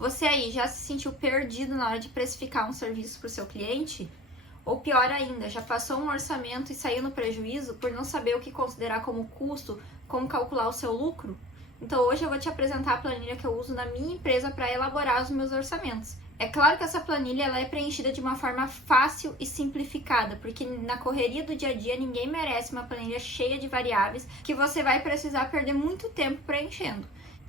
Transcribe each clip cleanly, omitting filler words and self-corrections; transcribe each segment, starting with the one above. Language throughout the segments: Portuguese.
Você aí já se sentiu perdido na hora de precificar um serviço para o seu cliente? Ou pior ainda, já passou um orçamento e saiu no prejuízo por não saber o que considerar como custo, como calcular o seu lucro? Então hoje eu vou te apresentar a planilha que eu uso na minha empresa para elaborar os meus orçamentos. É claro que essa planilha ela é preenchida de uma forma fácil e simplificada, porque na correria do dia a dia ninguém merece uma planilha cheia de variáveis que você vai precisar perder muito tempo preenchendo.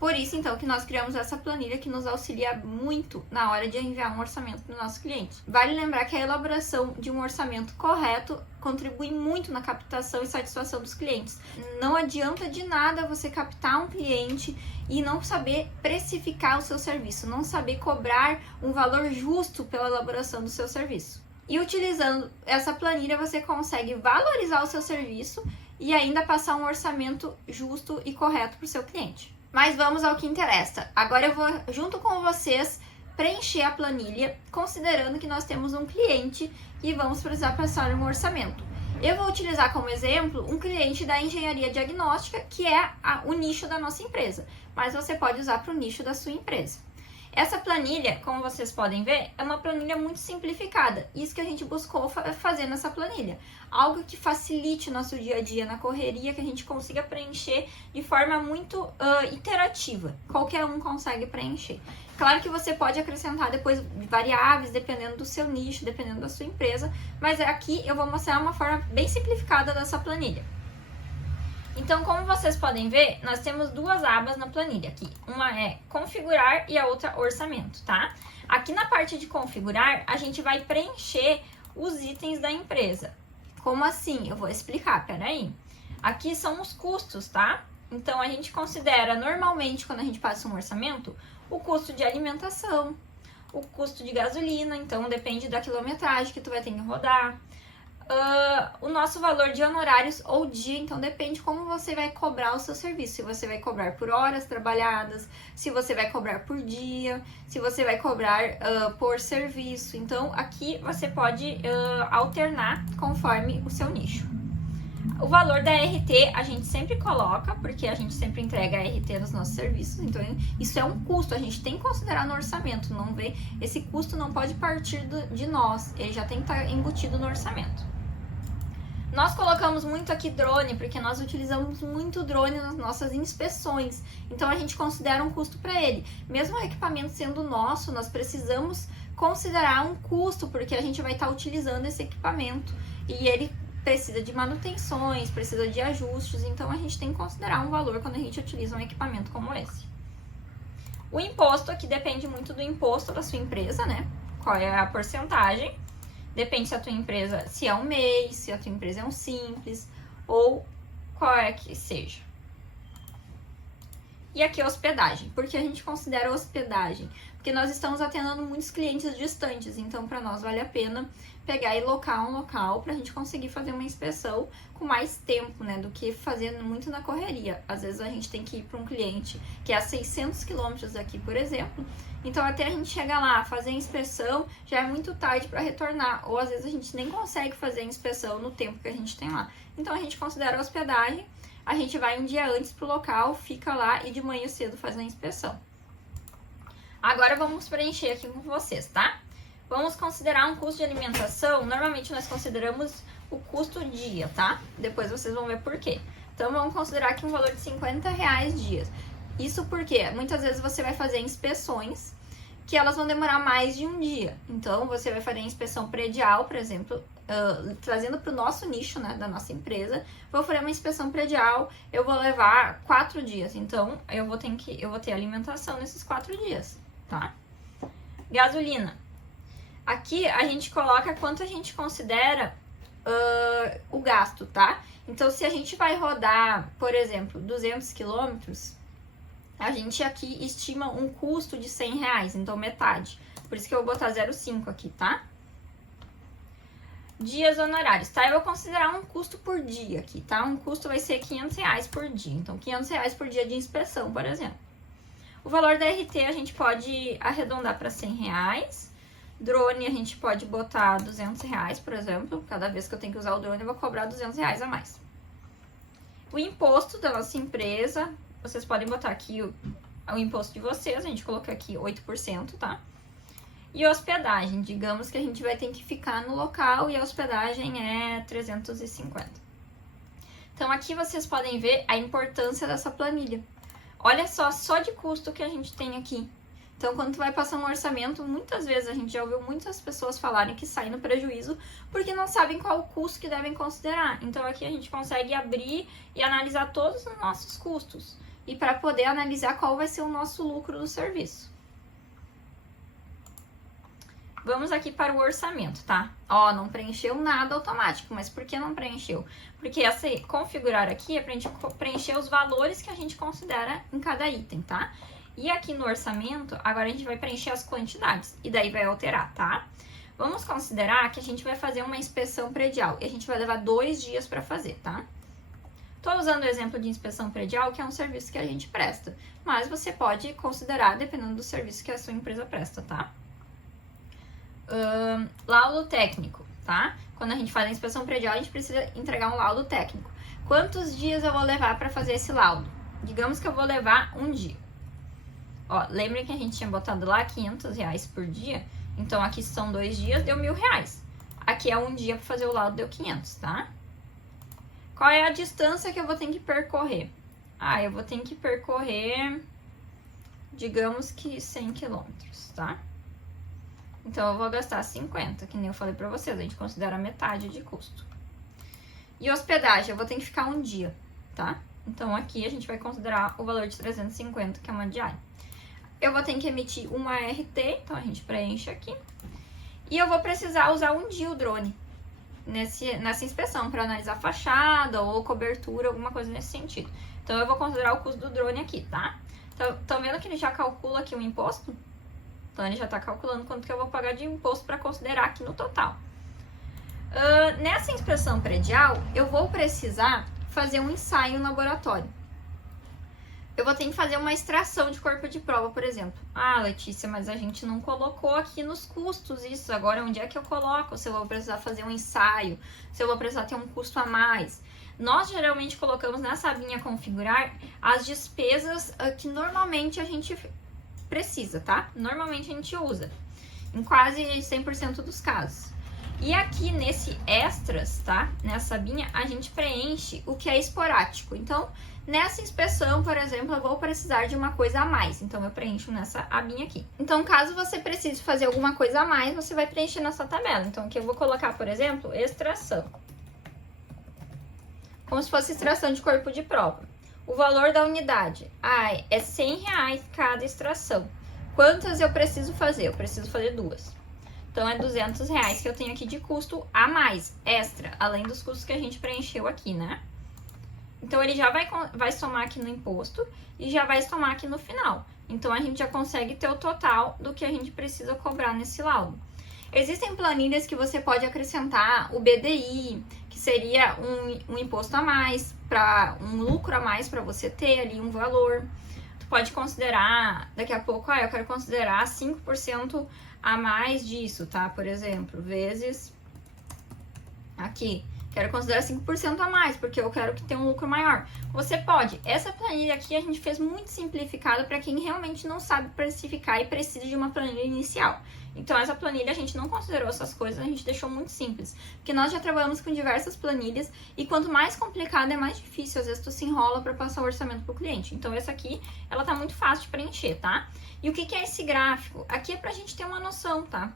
Por isso, então, que nós criamos essa planilha que nos auxilia muito na hora de enviar um orçamento para o nosso cliente. Vale lembrar que a elaboração de um orçamento correto contribui muito na captação e satisfação dos clientes. Não adianta de nada você captar um cliente e não saber precificar o seu serviço, não saber cobrar um valor justo pela elaboração do seu serviço. E utilizando essa planilha, você consegue valorizar o seu serviço e ainda passar um orçamento justo e correto para o seu cliente. Mas vamos ao que interessa. Agora eu vou, junto com vocês, preencher a planilha, considerando que nós temos um cliente e vamos precisar passar um orçamento. Eu vou utilizar como exemplo um cliente da engenharia diagnóstica, que é o nicho da nossa empresa, mas você pode usar para o nicho da sua empresa. Essa planilha, como vocês podem ver, é uma planilha muito simplificada. Isso que a gente buscou fazer nessa planilha. Algo que facilite o nosso dia a dia na correria, que a gente consiga preencher de forma muito iterativa. Qualquer um consegue preencher. Claro que você pode acrescentar depois variáveis, dependendo do seu nicho, dependendo da sua empresa, mas aqui eu vou mostrar uma forma bem simplificada dessa planilha. Então, como vocês podem ver, nós temos duas abas na planilha aqui. Uma é configurar e a outra orçamento, tá? Aqui na parte de configurar, a gente vai preencher os itens da empresa. Como assim? Eu vou explicar, peraí. Aqui são os custos, tá? Então, a gente considera normalmente, quando a gente passa um orçamento, o custo de alimentação, o custo de gasolina, então depende da quilometragem que tu vai ter que rodar. O nosso valor de honorários ou dia, então depende como você vai cobrar o seu serviço. Se você vai cobrar por horas trabalhadas, se você vai cobrar por dia, se você vai cobrar por serviço. Então aqui você pode alternar conforme o seu nicho. O valor da RT a gente sempre coloca, porque a gente sempre entrega a RT nos nossos serviços, então isso é um custo, a gente tem que considerar no orçamento, não vê? Esse custo não pode partir de nós, ele já tem que estar embutido no orçamento. Nós colocamos muito aqui drone, porque nós utilizamos muito drone nas nossas inspeções, então a gente considera um custo para ele. Mesmo o equipamento sendo nosso, nós precisamos considerar um custo, porque a gente vai estar utilizando esse equipamento e ele precisa de manutenções, precisa de ajustes, então a gente tem que considerar um valor quando a gente utiliza um equipamento como esse. O imposto aqui depende muito do imposto da sua empresa, né? Qual é a porcentagem? Depende se a tua empresa, se é um MEI, se a tua empresa é um simples, ou qual é que seja. E aqui a hospedagem. Por que a gente considera hospedagem? Porque nós estamos atendendo muitos clientes distantes, então para nós vale a pena pegar e locar um local para a gente conseguir fazer uma inspeção com mais tempo, né, do que fazendo muito na correria. Às vezes a gente tem que ir para um cliente que é a 600 quilômetros daqui, por exemplo, então até a gente chegar lá, fazer a inspeção, já é muito tarde para retornar, ou às vezes a gente nem consegue fazer a inspeção no tempo que a gente tem lá. Então a gente considera a hospedagem, a gente vai um dia antes pro local, fica lá e de manhã cedo faz a inspeção. Agora vamos preencher aqui com vocês, tá? Vamos considerar um custo de alimentação. Normalmente nós consideramos o custo dia, tá? Depois vocês vão ver por quê. Então vamos considerar aqui um valor de R$50 dias. Isso porque muitas vezes você vai fazer inspeções que elas vão demorar mais de um dia. Então você vai fazer a inspeção predial, por exemplo, trazendo para o nosso nicho, né, da nossa empresa. Vou fazer uma inspeção predial, eu vou levar 4 dias. Então eu vou ter alimentação nesses 4 dias, tá? Gasolina. Aqui a gente coloca quanto a gente considera o gasto, tá? Então, se a gente vai rodar, por exemplo, 200 quilômetros, a gente aqui estima um custo de R$100, então metade. Por isso que eu vou botar 0,5 aqui, tá? Dias honorários, tá? Eu vou considerar um custo por dia aqui, tá? Um custo vai ser R$500 por dia. Então, R$500 por dia de inspeção, por exemplo. O valor da RT a gente pode arredondar para R$100. Drone a gente pode botar R$200, por exemplo. Cada vez que eu tenho que usar o drone, eu vou cobrar R$200 a mais. O imposto da nossa empresa, vocês podem botar aqui o imposto de vocês, a gente colocou aqui 8%, tá? E hospedagem, digamos que a gente vai ter que ficar no local e a hospedagem é 350. Então aqui vocês podem ver a importância dessa planilha. Olha só de custo que a gente tem aqui. Então quando tu vai passar um orçamento, muitas vezes a gente já ouviu muitas pessoas falarem que saem no prejuízo porque não sabem qual o custo que devem considerar. Então aqui a gente consegue abrir e analisar todos os nossos custos. E para poder analisar qual vai ser o nosso lucro do serviço. Vamos aqui para o orçamento, tá? Ó, não preencheu nada automático, mas por que não preencheu? Porque essa configurar aqui é pra gente preencher os valores que a gente considera em cada item, tá? E aqui no orçamento, agora a gente vai preencher as quantidades, e daí vai alterar, tá? Vamos considerar que a gente vai fazer uma inspeção predial, e a gente vai levar 2 dias para fazer, tá? Tô usando o exemplo de inspeção predial, que é um serviço que a gente presta, mas você pode considerar dependendo do serviço que a sua empresa presta, tá? Laudo técnico, tá? Quando a gente faz a inspeção predial, a gente precisa entregar um laudo técnico. Quantos dias eu vou levar para fazer esse laudo? Digamos que eu vou levar 1 dia. Ó, lembrem que a gente tinha botado lá R$500 por dia, então aqui são 2 dias, deu R$1.000. Aqui é 1 dia para fazer o laudo, deu 500, tá? Qual é a distância que eu vou ter que percorrer? Eu vou ter que percorrer, digamos que 100 quilômetros, tá? Então, eu vou gastar 50, que nem eu falei pra vocês, a gente considera metade de custo. E hospedagem, eu vou ter que ficar 1 dia, tá? Então, aqui a gente vai considerar o valor de 350, que é uma diária. Eu vou ter que emitir uma ART, então a gente preenche aqui. E eu vou precisar usar 1 dia o drone nessa inspeção, para analisar fachada ou cobertura, alguma coisa nesse sentido. Então, eu vou considerar o custo do drone aqui, tá? Então, estão vendo que ele já calcula aqui o imposto? Então, ele já está calculando quanto que eu vou pagar de imposto para considerar aqui no total. Nessa inspeção predial, eu vou precisar fazer um ensaio no laboratório. Eu vou ter que fazer uma extração de corpo de prova, por exemplo. Letícia, mas a gente não colocou aqui nos custos isso. Agora, onde é que eu coloco? Se eu vou precisar fazer um ensaio, se eu vou precisar ter um custo a mais. Nós geralmente colocamos nessa abinha configurar as despesas que normalmente a gente precisa, tá? Normalmente a gente usa, em quase 100% dos casos. E aqui nesse extras, tá? Nessa abinha, a gente preenche o que é esporádico. Então, nessa inspeção, por exemplo, eu vou precisar de uma coisa a mais. Então, eu preencho nessa abinha aqui. Então, caso você precise fazer alguma coisa a mais, você vai preencher nessa tabela. Então, aqui eu vou colocar, por exemplo, extração. Como se fosse extração de corpo de prova. O valor da unidade, é R$100 cada extração. Quantas eu preciso fazer? Eu preciso fazer 2. Então, é R$200 que eu tenho aqui de custo a mais, extra, além dos custos que a gente preencheu aqui, né? Então, ele já vai somar aqui no imposto e já vai somar aqui no final. Então, a gente já consegue ter o total do que a gente precisa cobrar nesse laudo. Existem planilhas que você pode acrescentar o BDI, que seria um imposto a mais, um lucro a mais para você ter ali um valor. Tu pode considerar, daqui a pouco, eu quero considerar 5% a mais disso, tá? Por exemplo, vezes aqui. Quero considerar 5% a mais, porque eu quero que tenha um lucro maior. Você pode. Essa planilha aqui a gente fez muito simplificada para quem realmente não sabe precificar e precisa de uma planilha inicial. Então, essa planilha a gente não considerou essas coisas, a gente deixou muito simples. Porque nós já trabalhamos com diversas planilhas e quanto mais complicado é mais difícil. Às vezes tu se enrola para passar o orçamento pro cliente. Então, essa aqui, ela tá muito fácil de preencher, tá? E o que é esse gráfico? Aqui é pra gente ter uma noção, tá?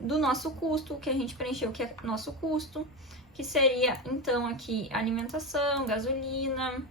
Do nosso custo, que a gente preencheu, que é nosso custo, que seria, então, aqui, alimentação, gasolina,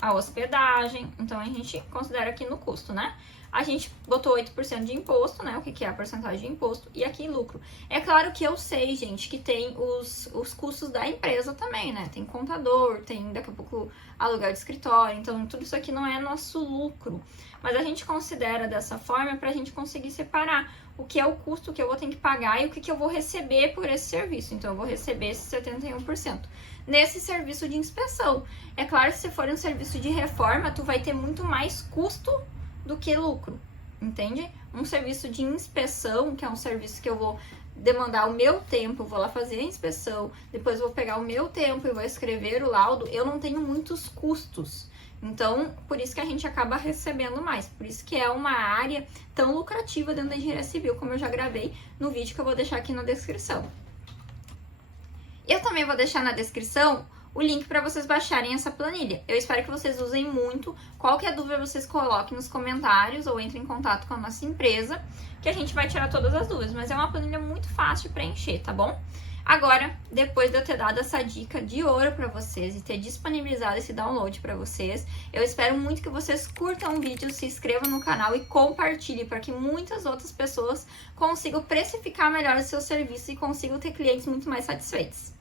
a hospedagem, então a gente considera aqui no custo, né? A gente botou 8% de imposto, né? O que é a porcentagem de imposto, e aqui lucro. É claro que eu sei, gente, que tem os custos da empresa também, né? Tem contador, tem daqui a pouco aluguel de escritório, então tudo isso aqui não é nosso lucro. Mas a gente considera dessa forma para a gente conseguir separar o que é o custo que eu vou ter que pagar e o que eu vou receber por esse serviço. Então, eu vou receber esse 71% nesse serviço de inspeção. É claro que se for um serviço de reforma, tu vai ter muito mais custo do que lucro, entende? Um serviço de inspeção, que é um serviço que eu vou demandar o meu tempo, eu vou lá fazer a inspeção, depois eu vou pegar o meu tempo e vou escrever o laudo, eu não tenho muitos custos. Então, por isso que a gente acaba recebendo mais. Por isso que é uma área tão lucrativa dentro da engenharia civil, como eu já gravei no vídeo que eu vou deixar aqui na descrição. Eu também vou deixar na descrição o link para vocês baixarem essa planilha. Eu espero que vocês usem muito. Qualquer dúvida vocês coloquem nos comentários ou entrem em contato com a nossa empresa, que a gente vai tirar todas as dúvidas. Mas é uma planilha muito fácil de preencher, tá bom? Agora, depois de eu ter dado essa dica de ouro para vocês e ter disponibilizado esse download para vocês, eu espero muito que vocês curtam o vídeo, se inscrevam no canal e compartilhem para que muitas outras pessoas consigam precificar melhor os seus serviços e consigam ter clientes muito mais satisfeitos.